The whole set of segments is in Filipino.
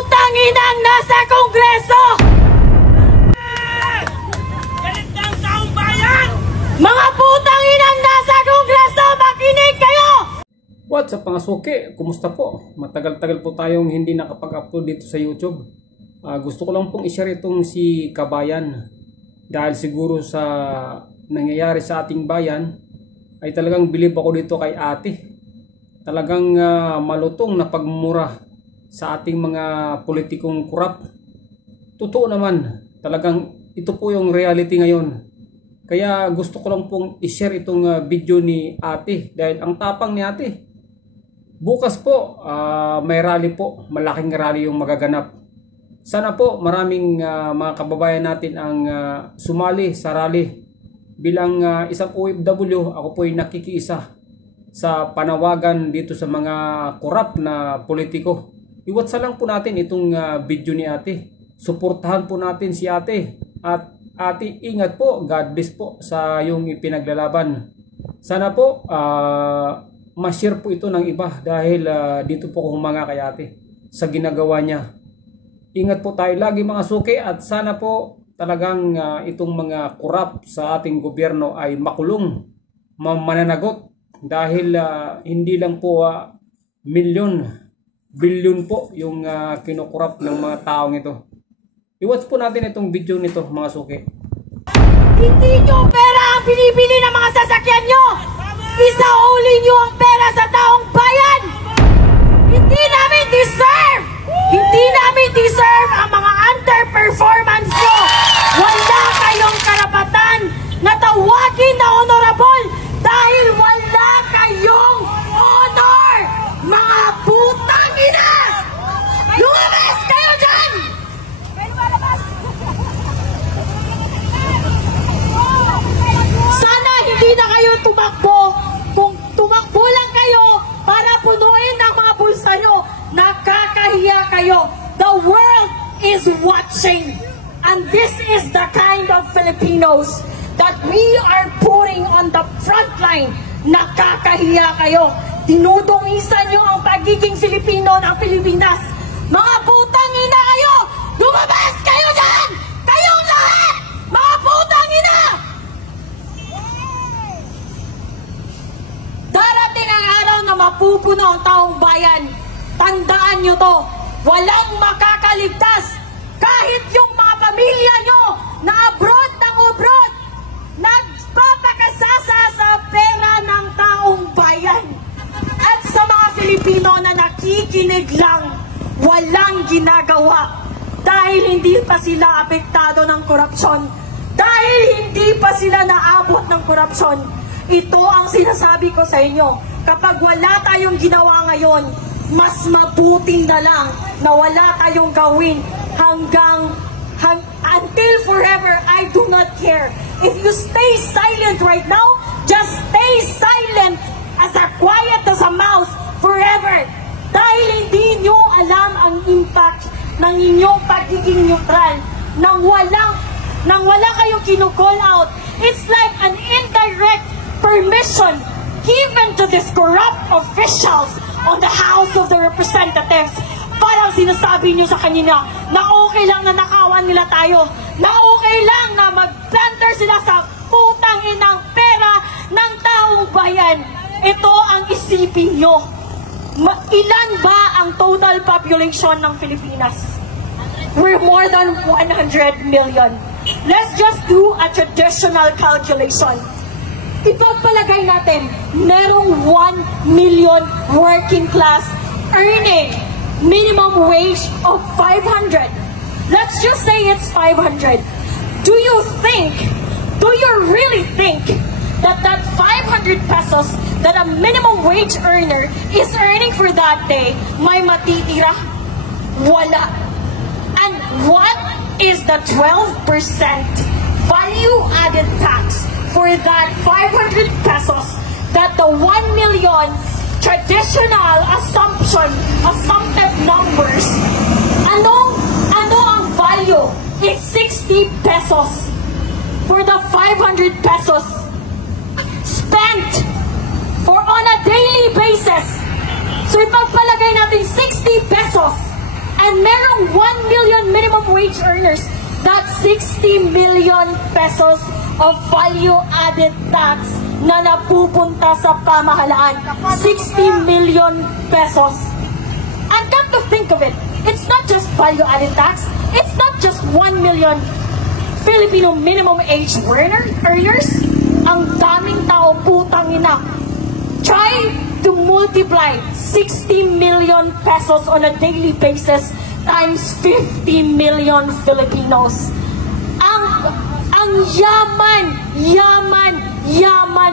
putang inang nasa Kongreso! Ganitang taong bayan! Mga putang inang nasa Kongreso, makinig kayo! What's up mga suki? Kumusta po? Matagal-tagal po tayong hindi nakapag-upload dito sa YouTube. Gusto ko lang pong i-share itong si Kabayan. Dahil siguro sa nangyayari sa ating bayan, ay talagang bilib ako dito kay ate. Talagang malutong na pagmura sa ating mga politikong korap. Totoo naman, talagang ito po yung reality ngayon. Kaya gusto ko lang pong i-share itong video ni ate dahil ang tapang ni ate. Bukas po may rally po, malaking rally yung magaganap. Sana po maraming mga kababayan natin ang sumali sa rally. Bilang isang OFW, ako po ay nakikiisa sa panawagan dito sa mga korap na politiko. Iwatsa lang po natin itong video ni ate. Suportahan po natin si ate. At ate, ingat po. God bless po sa iyong ipinaglalaban. Sana po ma-share po ito ng iba dahil dito po ako humanga kay ate sa ginagawa niya. Ingat po tayo lagi mga suki at sana po talagang itong mga korap sa ating gobyerno ay makulong, mananagot dahil hindi lang po milyon, bilyon po yung kinukurap ng mga taong ito. I-watch po natin itong video nito mga suki. Hindi nyo pera ang binibili ng mga sasakyan nyo! Isauli nyo ang pera sa taong bayan! Hindi namin deserve! Hindi namin deserve ang mga underperformance nyo! Wala kayong karapatan na tawagin na honorable dahil wala kayong honor! Mga putang ina! Lumabas kayo dyan! Sana hindi na kayo tumakbo. Kung tumakbo lang kayo para punuin ang mga bulsa nyo, nakakahiya kayo. The world is watching. And this is the kind of Filipinos that we are putting on the front line. Nakakahiya kayo. Dinudungisan nyo ang pagiging Filipino ng Pilipinas. Mga putang ina kayo! Lumabas kayo dyan! Kayong lahat! Mga putang ina! Darating ang araw na mapupuno ang taong bayan. Tandaan nyo to. Walang makakaligtas. Kahit yung mga pamilya nyo na abroad ng abroad, nagpapakasasa sa pera ng taong bayan. At sa mga Filipino na nakikinig lang, walang ginagawa. Dahil hindi pa sila apektado ng korupsyon. Dahil hindi pa sila naabot ng korupsyon. Ito ang sinasabi ko sa inyo. Kapag wala tayong ginawa ngayon, mas mabuti na lang na wala tayong gawin until forever. I do not care. If you stay silent right now, just stay silent as quiet as a mouse forever. Dahil hindi nyo alam ang impact ng inyong pagiging neutral. Nang wala kayong kinu-call out, it's like an indirect permission given to these corrupt officials on the House of the Representatives. Parang sinasabi nyo sa kanina na okay lang na nakawan nila tayo, na okay lang na mag-planter sila sa putang inang pera ng taong bayan. Ito ang isipin nyo. Ilan ba ang total population ng Pilipinas? We're more than 100 million. Let's just do a traditional calculation. Ipagpalagay natin, merong 1 million working class earning minimum wage of 500. Let's just say it's 500. Do you really think that 500 pesos that a minimum wage earner is earning for that day may matitira? Wala. And what is the 12% value-added tax for that 500 pesos that the 1 million traditional assumpted numbers? Ano ang value? It's 60 pesos for the 500 pesos spent on a daily basis. So ipagpalagay natin 60 pesos and merong merong 1 million minimum wage earners, that's 60 million pesos of value-added tax na napupunta sa pamahalaan. 60 million pesos. And come to think of it, it's not just value-added tax, it's not just 1 million Filipino minimum wage earners. Ang daming tao, putang ina. Try to multiply 60 million pesos on a daily basis times 50 million Filipinos. Ang yaman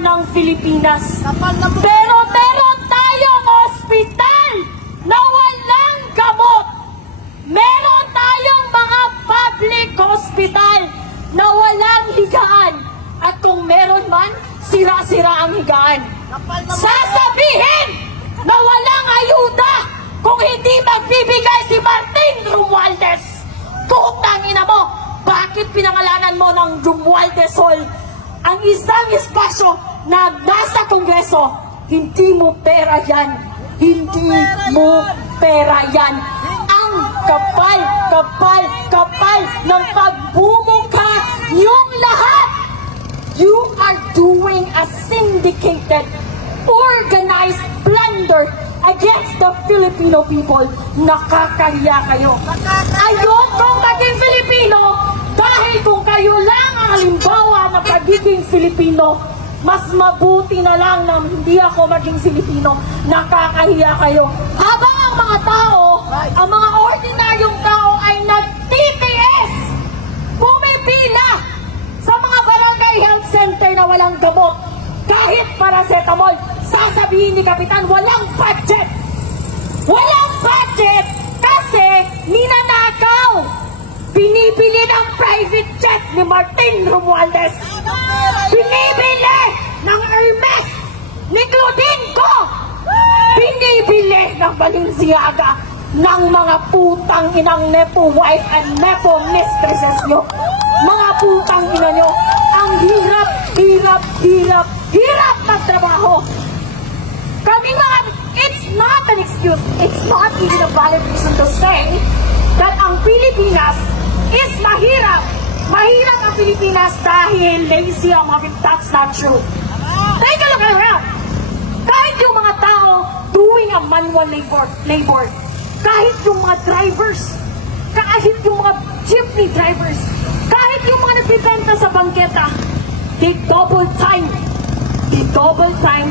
ng Pilipinas. Pero meron tayong ospital na walang gamot. Meron tayong mga public hospital na walang higaan. At kung meron man, sira-sira ang higaan. Sasabihin na walang ayuda kung hindi magbibigay si Martin Romualdez. Putang ina mo, bakit pinangalanan mo ng Romualdez Hall ang isang espasyo na nasa Kongreso? Hindi mo pera yan. Hindi mo pera yan. Ang kapal ng pagbumukha niyong lahat. You are doing a syndicated, organized plunder against the Filipino people. Nakakahiya kayo. Ayokong maging Filipino dahil kung kayo lang ang halimbawa ng pagiging Filipino, mas mabuti na lang na hindi ako maging Filipino. Nakakahiya kayo. Habang ang mga tao, ang mga ordinaryong tao ay nagtitiis, pumipila sa mga barangay health center na walang gamot, kahit paracetamol, sasabihin ni Kapitan, walang budget. Walang budget kasi ninanakaw. Binibili ng private jet ni Martin Romualdez. Binibili ng Hermes ni Clodenco. Binibili ng Balenciaga ng mga putang inang nepo wife and nepo mistresses nyo. Mga putang ina nyo, ang hirap magtrabaho. Kaming mga, it's not an excuse, it's not even a valid reason to say that ang Pilipinas is mahirap. Mahirap ang Pilipinas dahil lazy ang mga people. That's not true. Take a look around. Kahit yung mga tao doing a manual labor, kahit yung mga drivers, kahit yung mga jeepney drivers, kahit yung mga nagbibenta sa bangketa, they double time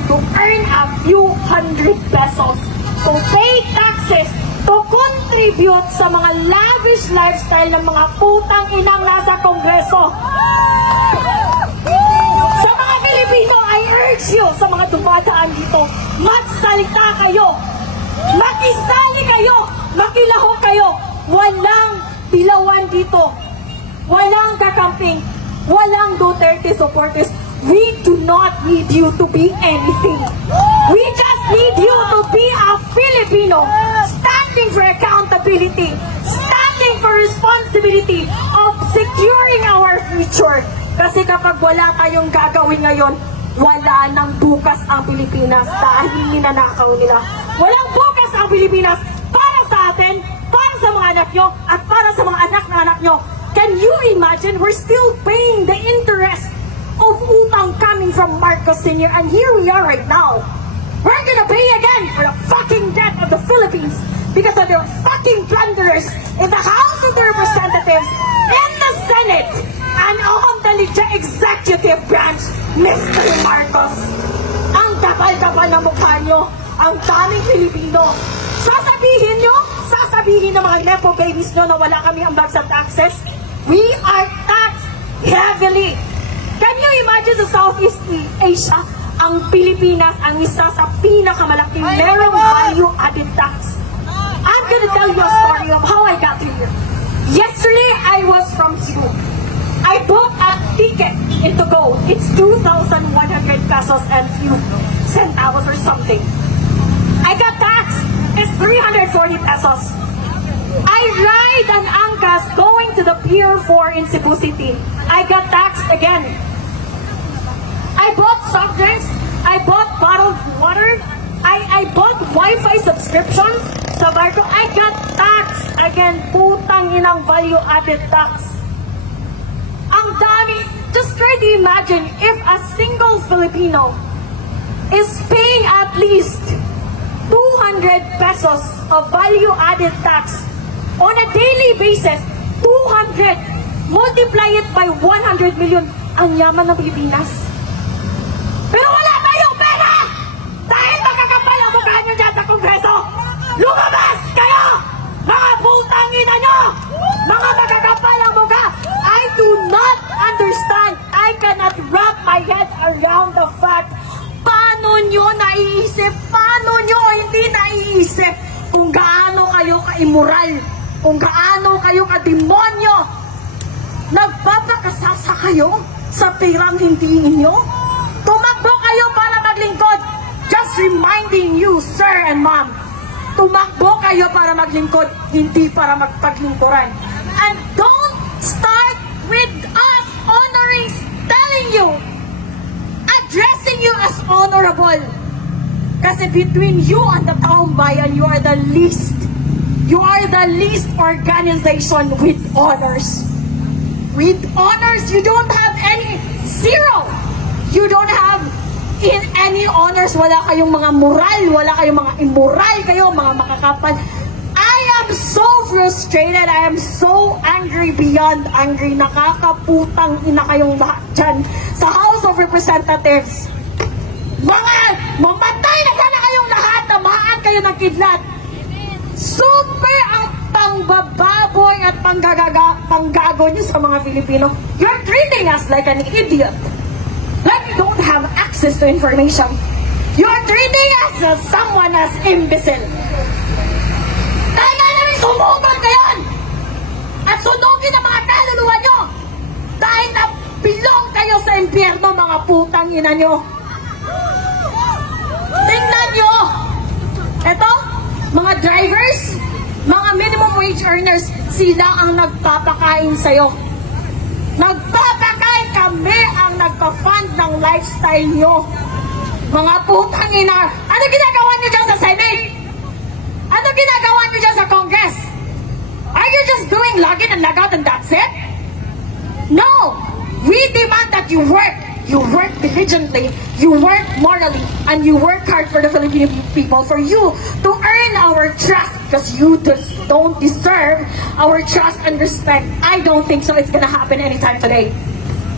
to earn a few hundred pesos, to pay taxes, to contribute sa mga lavish lifestyle ng mga putang inang nasa Kongreso. Sa mga Pilipino, I urge you, sa mga dumadaan dito, magsalita kayo, makisali kayo, makilaho kayo. Walang dilawan dito, walang kakamping, walang Duterte supporters. We do not need you to be anything. We just need you to be a Filipino, standing for accountability, standing for responsibility of securing our future. Kasi kapag wala tayong gagawin ngayon, wala nang bukas ang Pilipinas dahil ninanakaw nila. Walang bukas ang Pilipinas para sa atin, para sa mga anak nyo, at para sa mga anak na anak nyo. Can you imagine? We're still paying the interest of utang coming from Marcos Sr. And here we are right now. We're gonna pay again for the fucking debt of the Philippines because of their fucking blunders in the House of the Representatives, in the Senate, and on the executive branch, Mr. Marcos. Ang kapal-kapal na mukha nyo, ang daming Pilipino. Sasabihin ng mga nepo babies nyo na wala kami ambag sa taxes. We are taxed heavily. Can you imagine sa Southeast Asia, ang Pilipinas ang isa sa pinakamalaking merong value-added tax? I'm gonna tell you a story of how I got here. Yesterday, I was from Cebu. I bought a ticket to go. It's 2,100 pesos and few centavos or something. I got taxed. It's 340 pesos. I ride an angkas going to the Pier 4 in Cebu City. I got taxed again. I bought soft drinks. I bought bottled water. I bought Wi-Fi subscriptions. sa barko. I got taxed again, putang inang value-added tax. Ang dami. Just try to imagine if a single Filipino is paying at least 200 pesos of value-added tax on a daily basis. 200, multiply it by 100 million, ang yaman ng Pilipinas. Pero wala tayong pera! Dahil magkakapal ang mukha nyo dyan sa Kongreso! Lumabas kayo! Mga putang ina nyo! Mga magkakapal ang mukha! I do not understand. I cannot wrap my head around the fact. Paano nyo naiisip? Paano nyo hindi naiisip kung gaano kayo ka-immoral? Kung gaano kayo ka-demonyo? Nagpapakasasa kayo sa pirang hindi inyo? Tumakbo kayo para maglingkod. Just reminding you, sir and ma'am, tumakbo kayo para maglingkod, hindi para magpaglingkuran. And don't start with us honoring, telling you, addressing you as honorable. Kasi between you and the taong bayan, you are the least. You are the least organization with honors. With honors, you don't have any, zero. You don't have in any honors. Wala kayong mga moral, wala kayong mga immoral kayo, mga makakapal. I am so frustrated. I am so angry beyond angry. Nakakaputang ina kayong lahat dyan sa House of Representatives. Mga mamatay na sana kayong lahat. Tamaan kayo ng kidlat. Super ang pangbababoy at panggago niyo sa mga Filipino. You're treating us like an idiot. Like we don't have access to information. You're treating us as someone as imbecile. Kaya namin sumugot ngayon at sunugin ang mga kaluluwa nyo dahil napilong kayo sa impyerno, mga putang ina nyo. Tingnan nyo. Eto, mga drivers, mga minimum wage earners, sila ang nagpapakain sa'yo. Nagpapakain, kami ang nagpa-fund ng lifestyle nyo. Mga putang ina, ano ginagawa nyo dyan sa Senate? Ano ginagawa nyo dyan sa Congress? Are you just doing login and log out and that's it? No! We demand that you work. You work diligently, you work morally, and you work hard for the Filipino people, for you to earn our trust, because you just don't deserve our trust and respect. I don't think so it's gonna happen anytime today.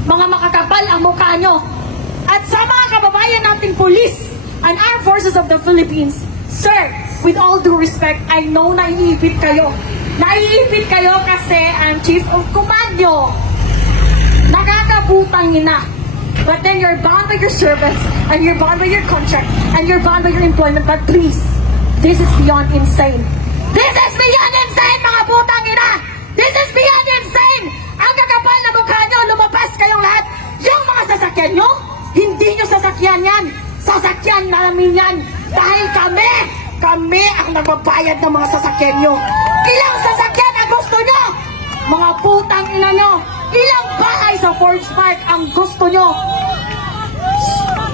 Mga makakapal ang mukha nyo. At sa mga kababayan nating police and armed forces of the Philippines, sir, with all due respect, I know naiipit kayo. Naiipit kayo kasi ang chief of command nyo nakakabutang ina. But then you're bound by your service, and you're bound by your contract, and you're bound by your employment. But please, this is beyond insane. This is beyond insane, mga putang ina! This is beyond insane! Ang kakapal na mukha nyo, lumabas kayong lahat. Yung mga sasakyan nyo, hindi nyo sasakyan yan. Sasakyan namin yan. Dahil kami ang nagbabayad ng mga sasakyan nyo. Ilang sasakyan ang gusto nyo? Mga putang ina nyo. Ilang bahay sa Forbes Park ang gusto nyo?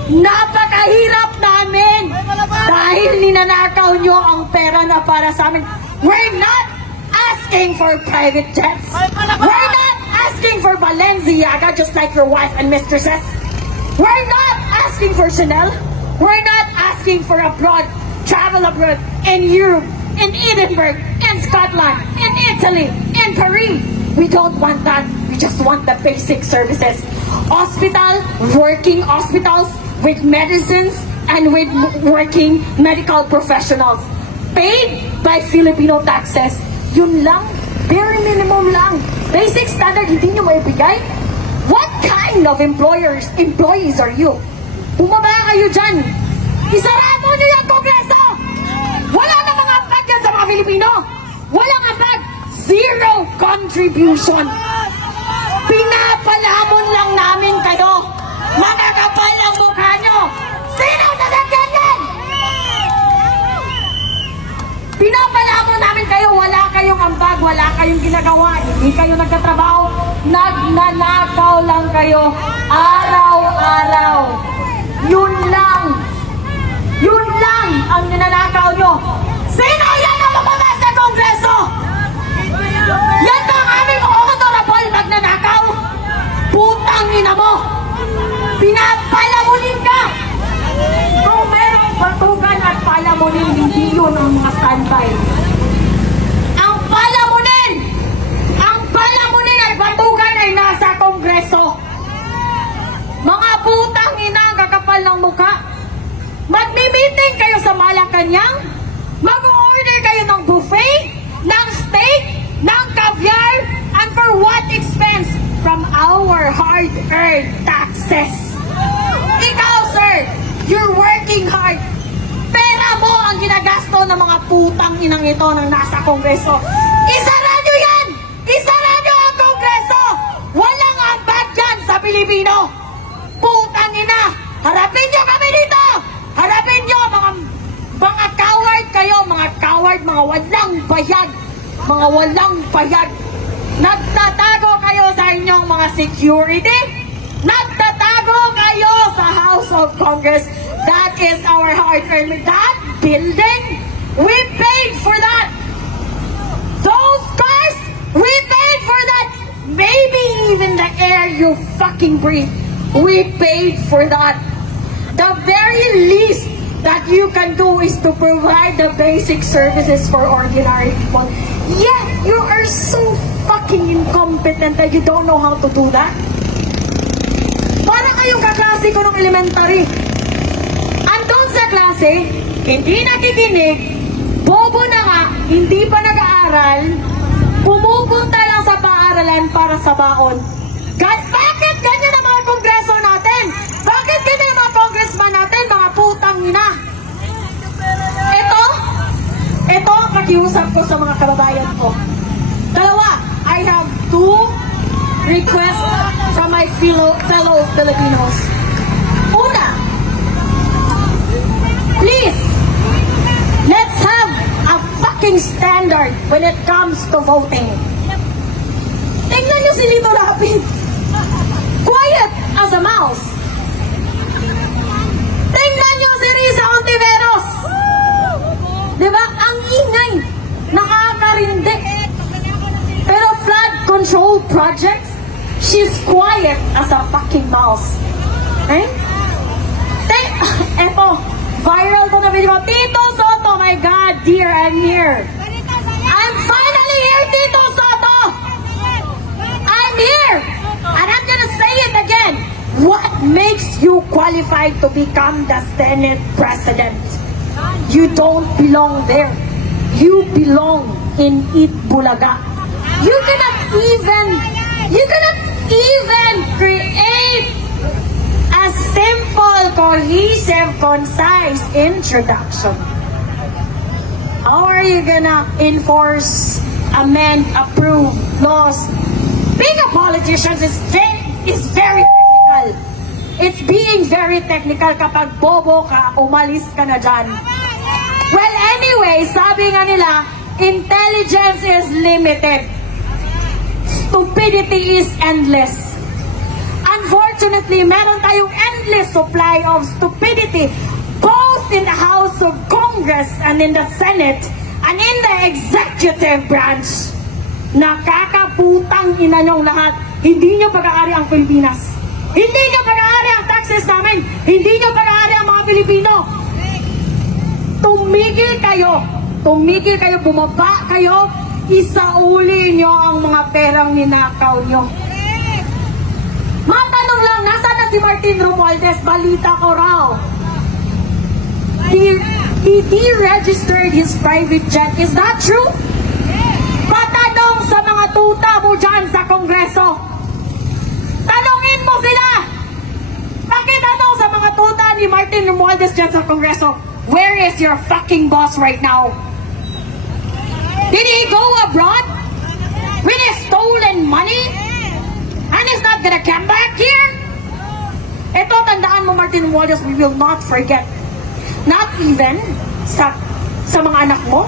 Napakahirap namin dahil ninanakaw nyo ang pera na para sa amin. We're not asking for private jets. We're not asking for Balenciaga just like your wife and mistresses. We're not asking for Chanel. We're not asking for travel abroad in Europe, in Edinburgh, in Scotland, in Italy, in Paris. We don't want that. We just want the basic services. Working hospitals with medicines and with working medical professionals. Paid by Filipino taxes. Yun lang. Very minimum lang. Basic standard, hindi nyo maibigay? What kind of employees are you? Bumaba kayo dyan. Isaramo nyo yung Kongreso. Wala na mga ambag yan sa mga Filipino. Walang ambag. Zero contribution. Pinapalamon lang namin kayo. Makakapal ang mukha nyo. Sino sasakyan yan? Pinapalamon namin kayo. Wala kayong ambag, wala kayong ginagawa. Hindi kayo nagtatrabaho. Nagnanakaw lang kayo. Araw-araw. Yun lang. Yun lang ang ninanakaw nyo. Sino yan ang Kongreso! Yan ba ang aming honorable magnanakaw? Putang ina mo! Pinapalamunin ka! Kung merong batugan at palamunin, hindi yun ang mga standby. Ang palamunin at batugan ay nasa Kongreso. Mga putang ina ang kakapal ng mukha. Magmi-meeting kayo sa Malacanang, mag-order kayo ng buffet, ng steak, ng caviar, and for what expense? From our hard-earned taxes. Ikaw, sir, you're working hard. Pera mo ang ginagasto ng mga putang inang ito ng nasa Kongreso. Isara nyo yan! Isara nyo ang Kongreso! Walang ambag dyan sa Pilipino! Putang ina! Harapin nyo kami dito! Harapin nyo mga coward kayo, mga coward, mga walang bayad. Mga walang bayad. Nagtatago kayo sa inyong mga security. Nagtatago kayo sa House of Congress. That is our hard-earned. That building, we paid for that. Those cars, we paid for that. Maybe even the air you fucking breathe, we paid for that. The very least that you can do is to provide the basic services for ordinary people. Yet, you are so fucking incompetent that you don't know how to do that. Para kayong kaklase ko ng elementary. Andun sa klase, hindi nakikinig, bobo na nga, hindi pa nag-aaral, pumupunta lang sa paaralan para sa baon. Bakit ganyan ang mga kongreso natin? Bakit ganyan ang mga congressman natin, mga putang ina? Ito ang pakiusap ko sa mga kababayan ko. Dalawa, I have two requests from my fellow Filipinos. Una, please, let's have a fucking standard when it comes to voting. Tingnan nyo si Lito Lapid. Quiet as a mouse. Tingnan nyo si Risa Ontiveros. Diba? Ang ingay. Nakakarindi. Pero flood control projects, she's quiet as a fucking mouse. Eh? Eto, viral to na video. Tito Soto, my God, dear, I'm here. I'm finally here, Tito Soto. I'm here. And I'm gonna say it again. What makes you qualified to become the Senate President? You don't belong there. You belong in Itbulaga. You cannot even create a simple, cohesive, concise introduction. How are you gonna enforce, amend, approve laws? Being a politician is very technical. It's being very technical. Kapag bobo ka, umalis ka na dyan. Well, anyway, sabi nga nila, intelligence is limited. Stupidity is endless. Unfortunately, meron tayong endless supply of stupidity both in the House of Congress and in the Senate and in the executive branch. Nakakaputang ina nyong lahat. Hindi nyo pag-aari ang Pilipinas. Hindi nyo pag-aari ang taxes namin. Hindi nyo pag-aari ang mga Pilipino. Tumigil kayo. Tumigil kayo, bumaba kayo. Isauli nyo ang mga perang ninakaw nyo. Matanong lang, nasaan na si Martin Romualdez? Balita ko raw. He deregistered his private jet. Is that true? Patanong sa mga tuta mo dyan sa Kongreso. Tanongin mo sila. Pakitanong sa mga tuta ni Martin Romualdez dyan sa Kongreso. Where is your fucking boss right now? Did he go abroad with his stolen money? And he's not gonna come back here? Ito, tandaan mo, Martin Romualdez, we will not forget. Not even sa mga anak mo,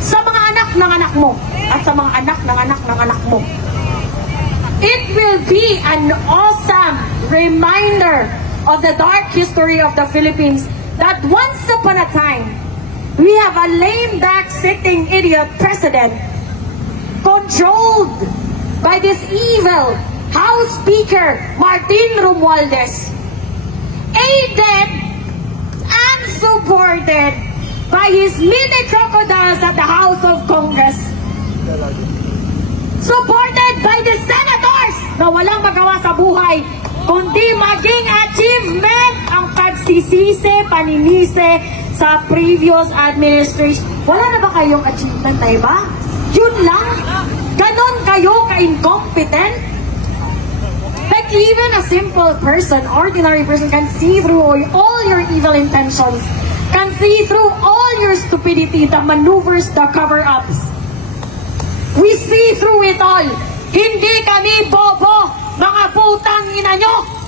sa mga anak ng anak mo, at sa mga anak ng anak ng anak mo. It will be an awesome reminder of the dark history of the Philippines that once upon a time, We have a lame duck sitting idiot president controlled by this evil House Speaker Martin Romualdez, aided and supported by his mini crocodiles at the House of Congress, supported by the senators na walang magawa sa buhay kundi maging achievement ang pagsisisi, paninisi sa previous administration. Wala na ba kayong achievement na iba? Yun lang? Ganon kayo ka-incompetent? Like even a simple person, ordinary person can see through all your evil intentions, can see through all your stupidity, the maneuvers, the cover-ups. We see through it all. Hindi kami bobo, mga putang ina nyo!